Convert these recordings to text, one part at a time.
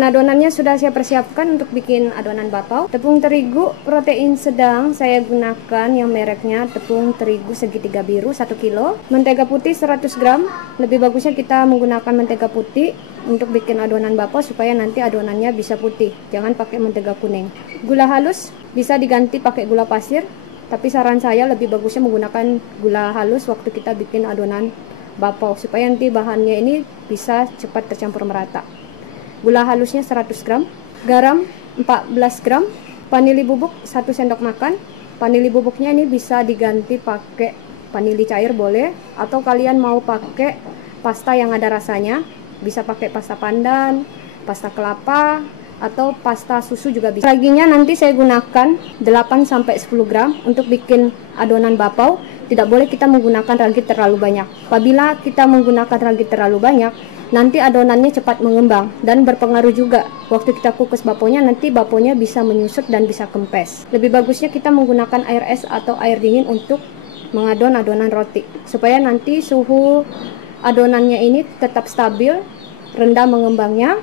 Bahan adonannya sudah saya persiapkan untuk bikin adonan bapau. Tepung terigu protein sedang saya gunakan yang mereknya tepung terigu segitiga biru 1 kilo. Mentega putih 100 gram. Lebih bagusnya kita menggunakan mentega putih untuk bikin adonan bapau supaya nanti adonannya bisa putih. Jangan pakai mentega kuning. Gula halus bisa diganti pakai gula pasir, tapi saran saya lebih bagusnya menggunakan gula halus waktu kita bikin adonan bapau supaya nanti bahannya ini bisa cepat tercampur merata. Gula halusnya 100 gram, garam 14 gram, vanili bubuk 1 sendok makan. Vanili bubuknya ini bisa diganti pakai vanili cair boleh, atau kalian mau pakai pasta yang ada rasanya, bisa pakai pasta pandan, pasta kelapa, atau pasta susu juga bisa. Raginya nanti saya gunakan 8-10 gram untuk bikin adonan bapau. Tidak boleh kita menggunakan ragi terlalu banyak. Apabila kita menggunakan ragi terlalu banyak, nanti adonannya cepat mengembang dan berpengaruh juga waktu kita kukus bapaunya, nanti bapaunya bisa menyusut dan bisa kempes. Lebih bagusnya kita menggunakan air es atau air dingin untuk mengadon adonan roti supaya nanti suhu adonannya ini tetap stabil, rendah mengembangnya.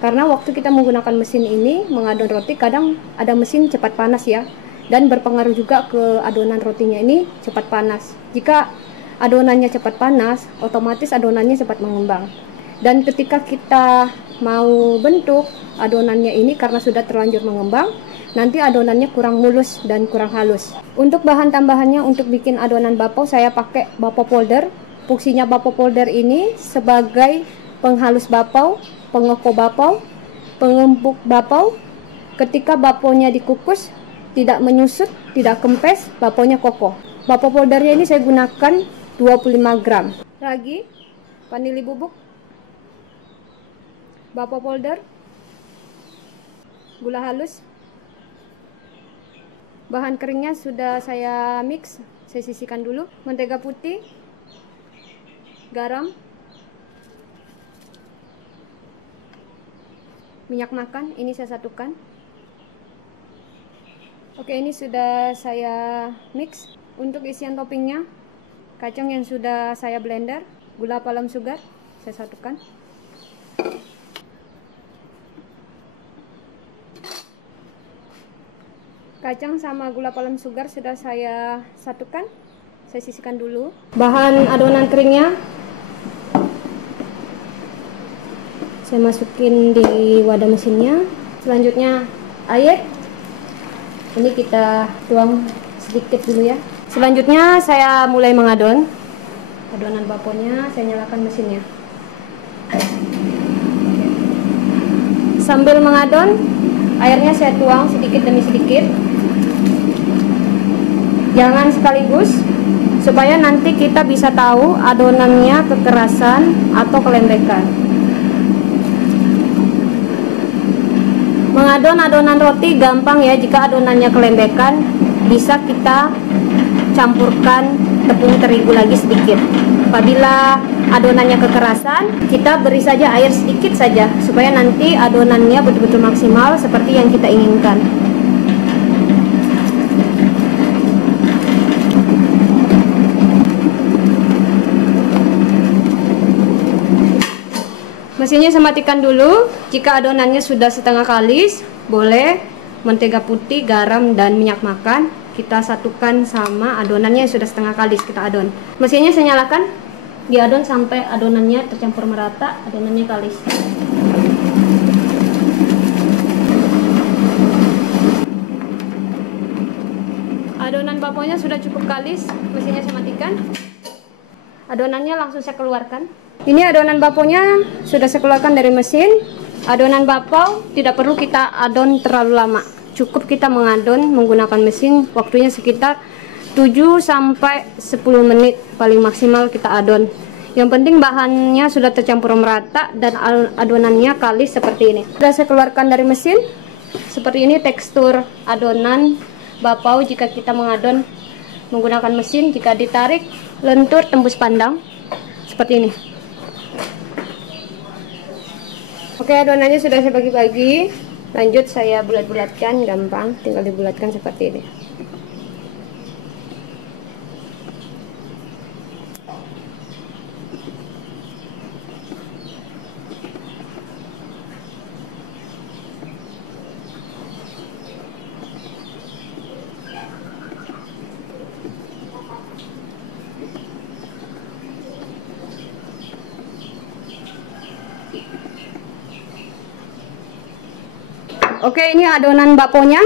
Karena waktu kita menggunakan mesin ini mengadon roti, kadang ada mesin cepat panas ya, dan berpengaruh juga ke adonan rotinya ini cepat panas. Jika adonannya cepat panas, otomatis adonannya cepat mengembang. Dan ketika kita mau bentuk adonannya ini karena sudah terlanjur mengembang, nanti adonannya kurang mulus dan kurang halus. Untuk bahan tambahannya untuk bikin adonan bapau, saya pakai bapau powder. Fungsinya bapau powder ini sebagai penghalus bapau, pengokoh bapau, pengempuk bapau. Ketika bapaunya dikukus tidak menyusut, tidak kempes, bapaunya kokoh. Bapau powdernya ini saya gunakan 25 gram. Ragi, vanili bubuk, bapau powder, gula halus. Bahan keringnya sudah saya mix, saya sisihkan dulu. Mentega putih, garam, minyak makan, ini saya satukan. Oke, ini sudah saya mix. Untuk isian toppingnya, kacang yang sudah saya blender, gula palem sugar, saya satukan. Kacang sama gula palem sugar sudah saya satukan, saya sisihkan dulu. Bahan adonan keringnya saya masukin di wadah mesinnya. Selanjutnya air, ini kita tuang sedikit dulu ya. Selanjutnya saya mulai mengadon adonan bapaunya, saya nyalakan mesinnya. Sambil mengadon, airnya saya tuang sedikit demi sedikit. Jangan sekaligus, supaya nanti kita bisa tahu adonannya kekerasan atau kelembekan. Mengadon adonan roti gampang ya. Jika adonannya kelembekan, bisa kita campurkan tepung terigu lagi sedikit. Apabila adonannya kekerasan, kita beri saja air sedikit saja, supaya nanti adonannya betul-betul maksimal seperti yang kita inginkan. Mesinnya saya matikan dulu. Jika adonannya sudah setengah kalis, boleh mentega putih, garam, dan minyak makan kita satukan sama adonannya yang sudah setengah kalis, kita adon. Mesinnya saya nyalakan, diadon sampai adonannya tercampur merata, adonannya kalis. Adonan bapaunya sudah cukup kalis, mesinnya saya matikan. Adonannya langsung saya keluarkan. Ini adonan bapaunya sudah saya keluarkan dari mesin. Adonan bapau tidak perlu kita adon terlalu lama. Cukup kita mengadon menggunakan mesin, waktunya sekitar 7-10 menit paling maksimal kita adon. Yang penting bahannya sudah tercampur merata dan adonannya kalis seperti ini. Sudah saya keluarkan dari mesin. Seperti ini tekstur adonan bapau jika kita mengadon menggunakan mesin. Jika ditarik, lentur tembus pandang seperti ini. Oke, adonannya sudah saya bagi-bagi. Lanjut saya bulat-bulatkan, gampang, tinggal dibulatkan seperti ini. Oke, ini adonan baponya.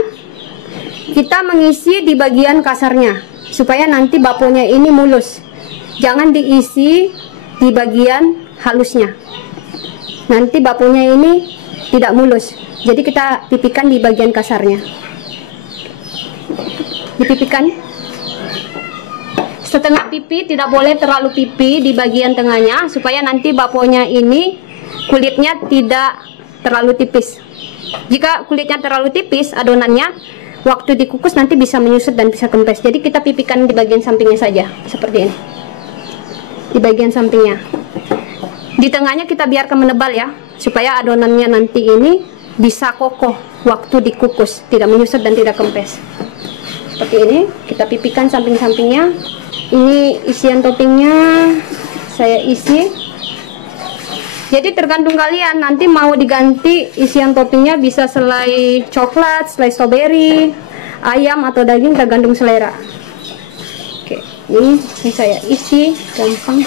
Kita mengisi di bagian kasarnya supaya nanti baponya ini mulus. Jangan diisi di bagian halusnya. Nanti baponya ini tidak mulus. Jadi kita pipikan di bagian kasarnya. Dipipikan. Setengah pipi, tidak boleh terlalu pipi di bagian tengahnya supaya nanti baponya ini kulitnya tidak terlalu tipis. Jika kulitnya terlalu tipis, adonannya waktu dikukus nanti bisa menyusut dan bisa kempes. Jadi kita pipikan di bagian sampingnya saja, seperti ini. Di bagian sampingnya. Di tengahnya kita biarkan menebal ya, supaya adonannya nanti ini bisa kokoh waktu dikukus, tidak menyusut dan tidak kempes. Seperti ini, kita pipikan samping-sampingnya. Ini isian toppingnya saya isi. Jadi tergantung kalian, nanti mau diganti isian toppingnya bisa selai coklat, selai strawberry, ayam atau daging, tergantung selera. Oke, ini saya isi gampang.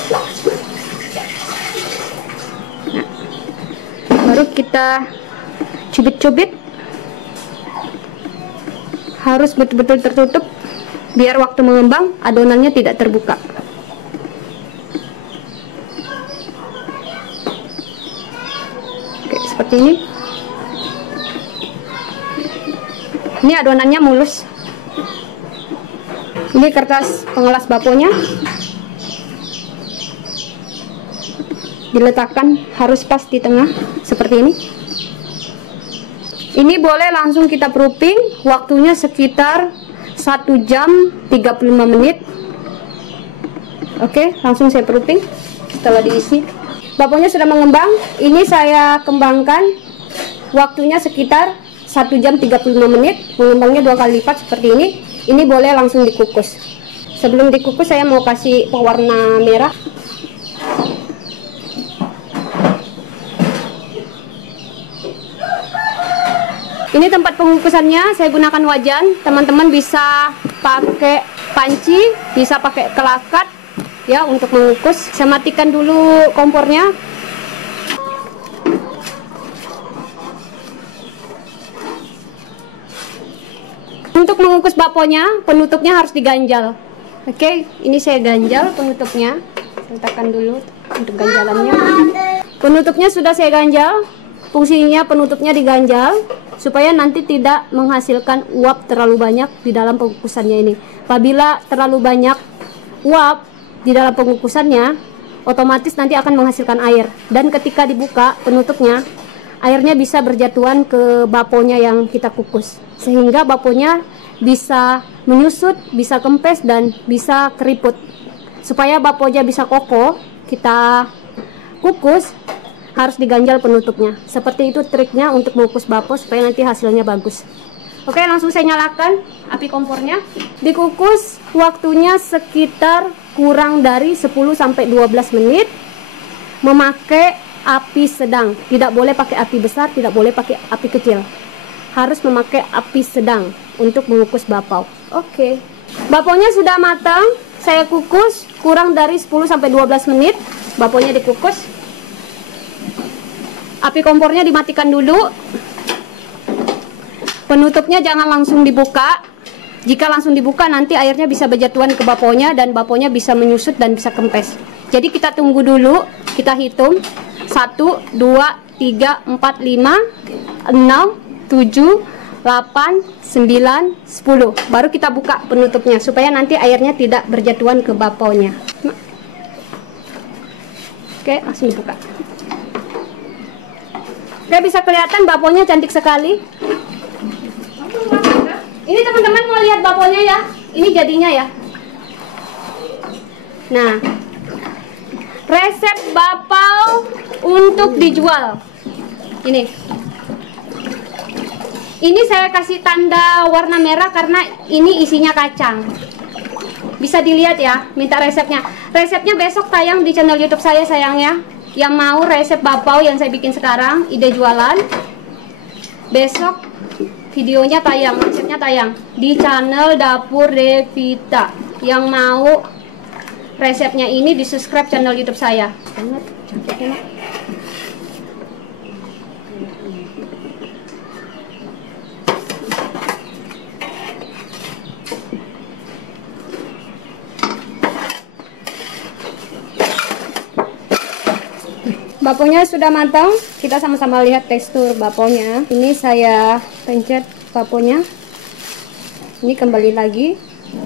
Nah, baru kita cubit-cubit. Harus betul-betul tertutup biar waktu mengembang adonannya tidak terbuka. Seperti ini. Ini adonannya mulus. Ini kertas pengelas baponya. Diletakkan harus pas di tengah seperti ini. Ini boleh langsung kita proofing, waktunya sekitar 1 jam 35 menit. Oke, langsung saya proofing setelah diisi. Baponya sudah mengembang, ini saya kembangkan waktunya sekitar 1 jam 35 menit, mengembangnya 2 kali lipat seperti ini. Ini boleh langsung dikukus. Sebelum dikukus saya mau kasih pewarna merah. Ini tempat pengukusannya, saya gunakan wajan. Teman-teman bisa pakai panci, bisa pakai kelakat ya untuk mengukus. Saya matikan dulu kompornya. Untuk mengukus baponya, penutupnya harus diganjal. Oke, ini saya ganjal penutupnya. Saya letakkan dulu untuk ganjalannya. Penutupnya sudah saya ganjal. Fungsinya penutupnya diganjal supaya nanti tidak menghasilkan uap terlalu banyak di dalam pengukusannya ini. Apabila terlalu banyak uap di dalam pengukusannya, otomatis nanti akan menghasilkan air, dan ketika dibuka penutupnya, airnya bisa berjatuhan ke baponya yang kita kukus, sehingga baponya bisa menyusut, bisa kempes, dan bisa keriput. Supaya baponya bisa kokoh, kita kukus harus diganjal penutupnya. Seperti itu triknya untuk mengukus bapo supaya nanti hasilnya bagus. Oke, langsung saya nyalakan api kompornya. Dikukus waktunya sekitar kurang dari 10-12 menit. Memakai api sedang. Tidak boleh pakai api besar, tidak boleh pakai api kecil. Harus memakai api sedang untuk mengukus bapau. Oke. Baponya sudah matang. Saya kukus kurang dari 10-12 menit. Baponya dikukus. Api kompornya dimatikan dulu. Penutupnya jangan langsung dibuka. Jika langsung dibuka nanti airnya bisa berjatuhan ke baponya dan baponya bisa menyusut dan bisa kempes. Jadi kita tunggu dulu, kita hitung 1, 2, 3, 4, 5, 6, 7, 8, 9, 10. Baru kita buka penutupnya supaya nanti airnya tidak berjatuhan ke baponya. Oke, langsung dibuka. Oke, bisa kelihatan baponya cantik sekali. Ini teman-teman mau lihat baponya ya. Ini jadinya ya. Nah, resep bapau untuk dijual. Ini saya kasih tanda warna merah karena ini isinya kacang. Bisa dilihat ya, minta resepnya. Resepnya besok tayang di channel YouTube saya sayangnya. Yang mau resep bapau yang saya bikin sekarang, ide jualan, besok videonya tayang, resepnya tayang di channel Dapur Devita. Yang mau resepnya ini di subscribe channel YouTube saya. Baponya sudah matang, kita sama-sama lihat tekstur baponya. Ini saya pencet baponya. Ini kembali lagi,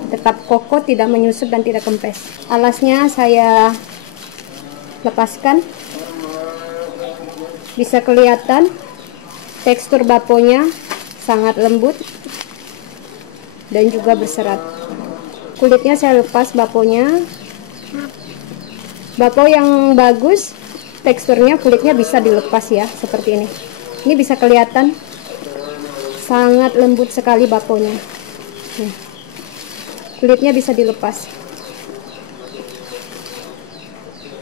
tetap kokoh, tidak menyusut dan tidak kempes. Alasnya saya lepaskan. Bisa kelihatan tekstur baponya sangat lembut dan juga berserat. Kulitnya saya lepas baponya. Bapo yang bagus, teksturnya kulitnya bisa dilepas ya, seperti ini. Ini bisa kelihatan sangat lembut sekali baponya. Kulitnya bisa dilepas.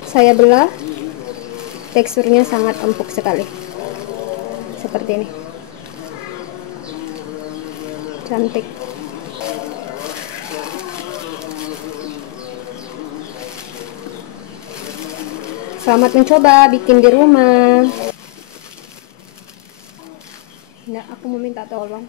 Saya belah, teksturnya sangat empuk sekali. Seperti ini. Cantik. Selamat mencoba bikin di rumah. Nah, aku mau minta tolong.